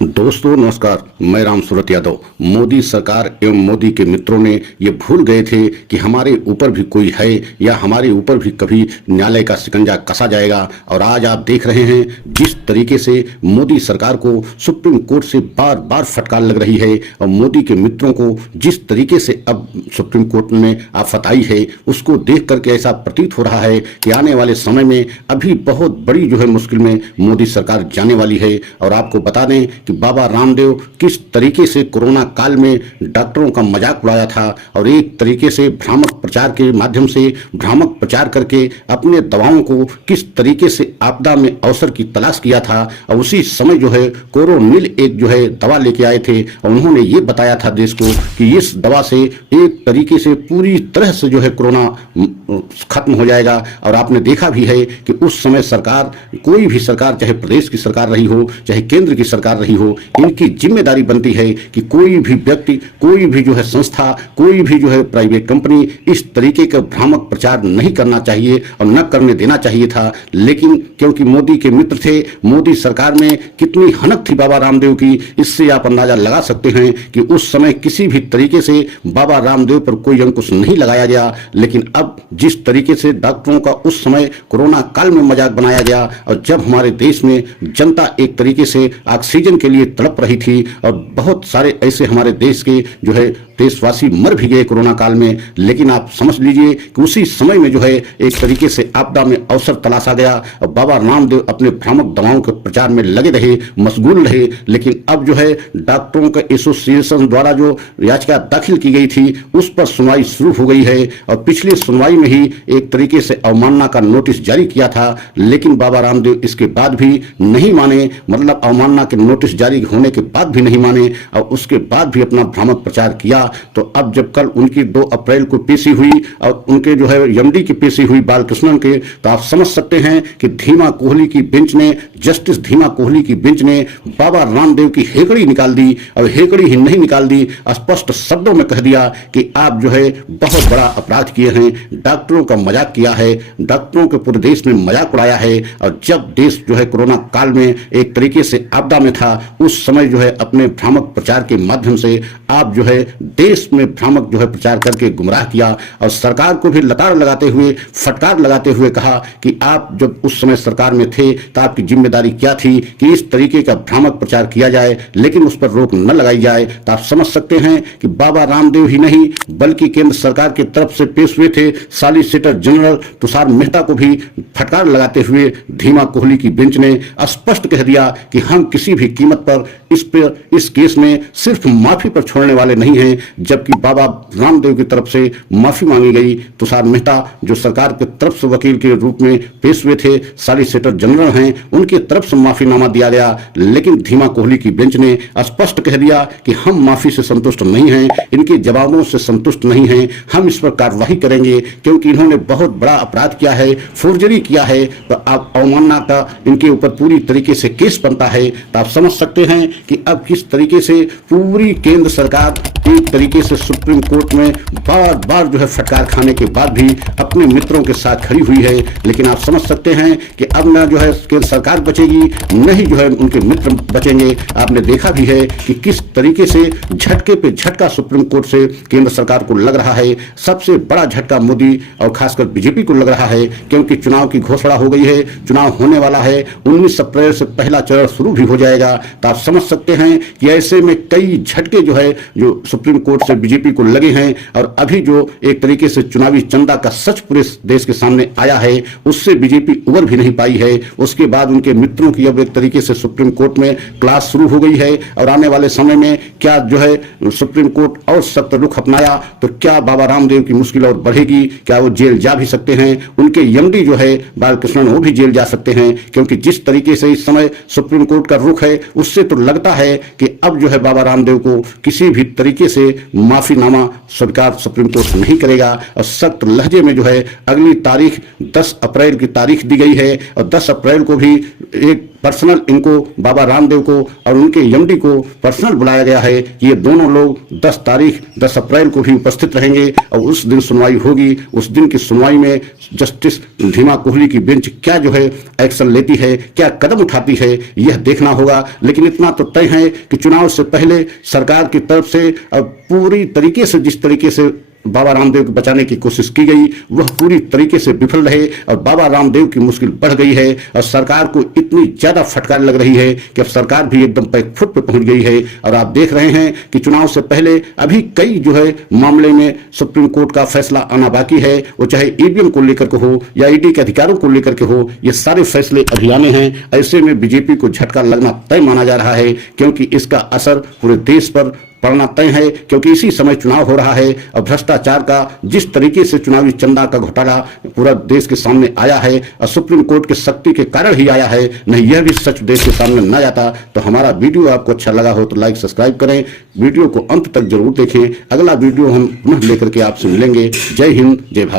दोस्तों नमस्कार, मैं राम सूरत यादव। मोदी सरकार एवं मोदी के मित्रों ने ये भूल गए थे कि हमारे ऊपर भी कोई है या हमारे ऊपर भी कभी न्यायालय का शिकंजा कसा जाएगा। और आज आप देख रहे हैं जिस तरीके से मोदी सरकार को सुप्रीम कोर्ट से बार बार फटकार लग रही है और मोदी के मित्रों को जिस तरीके से अब सुप्रीम कोर्ट ने आफत आई है, उसको देख करके ऐसा प्रतीत हो रहा है कि आने वाले समय में अभी बहुत बड़ी मुश्किल में मोदी सरकार जाने वाली है। और आपको बता दें कि बाबा रामदेव किस तरीके से कोरोना काल में डॉक्टरों का मजाक उड़ाया था और एक तरीके से भ्रामक प्रचार के माध्यम से भ्रामक प्रचार करके अपने दवाओं को किस तरीके से आपदा में अवसर की तलाश किया था। और उसी समय कोरोनिल एक दवा लेके आए थे और उन्होंने ये बताया था देश को कि इस दवा से एक तरीके से पूरी तरह से कोरोना खत्म हो जाएगा। और आपने देखा भी है कि उस समय सरकार, कोई भी सरकार, चाहे प्रदेश की सरकार रही हो चाहे केंद्र की सरकार रही हो, इनकी जिम्मेदारी बनती है कि कोई भी व्यक्ति, कोई भी संस्था, कोई भी प्राइवेट कंपनी इस तरीके का भ्रामक प्रचार नहीं करना चाहिए और न करने देना चाहिए था। लेकिन क्योंकि मोदी के मित्र थे, मोदी सरकार में कितनी हनक थी बाबा रामदेव की, इससे आप अंदाजा लगा सकते हैं कि उस समय किसी भी तरीके से बाबा रामदेव पर कोई अंकुश नहीं लगाया गया। लेकिन अब जिस तरीके से डॉक्टरों का उस समय कोरोना काल में मजाक बनाया गया और जब हमारे देश में जनता एक तरीके से ऑक्सीजन के लिए तड़प रही थी और बहुत सारे ऐसे हमारे देश के देशवासी मर भी गए कोरोना काल में, लेकिन आप समझ लीजिए कि उसी समय में एक तरीके से आपदा में अवसर तलाशा गया और बाबा रामदेव अपने भ्रामक दवाओं के प्रचार में लगे रहे, मशगूल रहे। लेकिन अब डॉक्टरों के एसोसिएशन द्वारा जो याचिका दाखिल की गई थी उस पर सुनवाई शुरू हो गई है और पिछली सुनवाई में ही एक तरीके से अवमानना का नोटिस जारी किया था। लेकिन बाबा रामदेव इसके बाद भी नहीं माने, मतलब अवमानना के नोटिस जारी होने के बाद भी नहीं माने और उसके बाद भी अपना भ्रामक प्रचार किया। तो अब जब कल उनकी 2 अप्रैल को पेशी हुई और उनके एमडी की पेशी हुई बालकृष्णन के, तो आप समझ सकते हैं कि धीमा कोहली की बेंच ने, जस्टिस धीमा कोहली की बेंच ने बाबा रामदेव की हेकड़ी निकाल दी। और हेकड़ी ही नहीं निकाल दी, स्पष्ट शब्दों में कह दिया कि आप बहुत बड़ा अपराध किए हैं, डॉक्टरों का मजाक किया है, डॉक्टरों के पूरे देश में मजाक उड़ाया है। और जब देश कोरोना काल में एक तरीके से आपदा में था, उस समय अपने भ्रामक प्रचार के माध्यम से आप देश में भ्रामक प्रचार करके गुमराह किया और सरकार को भी लताड़ लगाते हुए, फटकार लगाते हुए कहा कि आप जब उस समय सरकार में थे तो आपकी जिम्मेदारी क्या थी कि इस तरीके का भ्रामक प्रचार किया जाए, लेकिन उस पर रोक न लगाई जाए। तो आप समझ सकते हैं कि बाबा रामदेव ही नहीं बल्कि केंद्र सरकार की तरफ से पेश हुए थे सॉलिसिटर जनरल तुषार मेहता को भी फटकार लगाते हुए धीमा कोहली की बेंच ने स्पष्ट कह दिया कि हम किसी भी कीमत पर इस केस में सिर्फ माफी पर छोड़ने वाले नहीं हैं। जबकि बाबा रामदेव की तरफ से माफी मांगी गई, तुषार मेहता जो सरकार की तरफ से वकील के रूप में पेश हुए थे, सॉलिसिटर जनरल हैं, उनकी तरफ से माफीनामा दिया गया। लेकिन धीमा कोहली की बेंच ने स्पष्ट कह दिया कि हम माफी से संतुष्ट नहीं हैं, इनके जवाबों से संतुष्ट नहीं हैं, हम इस पर कार्रवाई करेंगे क्योंकि इन्होंने बहुत बड़ा अपराध किया है, फोर्जरी किया है। तो आप अवमानना का इनके ऊपर पूरी तरीके से केस बनता है। तो आप समझ सकते हैं कि अब किस तरीके से पूरी केंद्र सरकार एक तरीके से सुप्रीम कोर्ट में बार बार फटकार खाने के बाद भी अपने मित्रों के साथ खड़ी हुई है। लेकिन आप समझ सकते हैं कि अब न केंद्र सरकार बचेगी, न ही उनके मित्र बचेंगे। आपने देखा भी है कि किस तरीके से झटके पे झटका सुप्रीम कोर्ट से केंद्र सरकार को लग रहा है। सबसे बड़ा झटका मोदी और खासकर बीजेपी को लग रहा है क्योंकि चुनाव की घोषणा हो गई है, चुनाव होने वाला है, 19 अप्रैल से पहला चरण शुरू भी हो जाएगा। तो आप समझ सकते हैं कि ऐसे में कई झटके जो सुप्रीम कोर्ट से बीजेपी को लगे हैं और अभी एक तरीके से चुनावी चंदा का सच पूरे देश के सामने आया है, उससे बीजेपी उबर भी नहीं पाई है। उसके बाद उनके मित्रों की अब एक तरीके से सुप्रीम कोर्ट में क्लास शुरू हो गई है और आने वाले समय में क्या सुप्रीम कोर्ट और सख्त रुख अपनाया तो क्या बाबा रामदेव की मुश्किल और बढ़ेगी, क्या वो जेल जा भी सकते हैं, उनके एमडी बालकृष्णन वो भी जेल जा सकते हैं। क्योंकि जिस तरीके से इस समय सुप्रीम कोर्ट का रुख है उससे तो लगता है कि अब बाबा रामदेव को किसी भी तरीके से माफीनामा स्वीकार सुप्रीम कोर्ट नहीं करेगा और सख्त लहजे में अगली तारीख 10 अप्रैल की तारीख दी गई है और 10 अप्रैल को भी एक पर्सनल इनको बाबा रामदेव को और उनके एमडी को पर्सनल बुलाया गया है कि ये दोनों लोग 10 अप्रैल को भी उपस्थित रहेंगे और उस दिन सुनवाई होगी। उस दिन की सुनवाई में जस्टिस धीमा कोहली की बेंच क्या जो है एक्शन लेती है, क्या कदम उठाती है, यह देखना होगा। लेकिन इतना तो तय है कि चुनाव से पहले सरकार की तरफ से पूरी तरीके से जिस तरीके से बाबा रामदेव को बचाने की कोशिश की गई वह पूरी तरीके से विफल रहे और बाबा रामदेव की मुश्किल बढ़ गई है और सरकार को इतनी ज्यादा फटकार लग रही है कि अब सरकार भी एकदम पैक फुट पे पहुंच गई है। और आप देख रहे हैं कि चुनाव से पहले अभी कई जो है मामले में सुप्रीम कोर्ट का फैसला आना बाकी है, वो चाहे ईवीएम को लेकर के हो या ईडी के अधिकारों को लेकर के हो, ये सारे फैसले अभी आने हैं। ऐसे में बीजेपी को झटका लगना तय माना जा रहा है क्योंकि इसका असर पूरे देश पर पड़ना तय है, क्योंकि इसी समय चुनाव हो रहा है और भ्रष्टाचार का जिस तरीके से चुनावी चंदा का घोटाला पूरा देश के सामने आया है और सुप्रीम कोर्ट की सख्ती के कारण ही आया है, नहीं यह भी सच देश के सामने न आता। तो हमारा वीडियो आपको अच्छा लगा हो तो लाइक सब्सक्राइब करें, वीडियो को अंत तक जरूर देखें। अगला वीडियो हम पुनः लेकर के आपसे मिलेंगे। जय हिंद, जय भारत।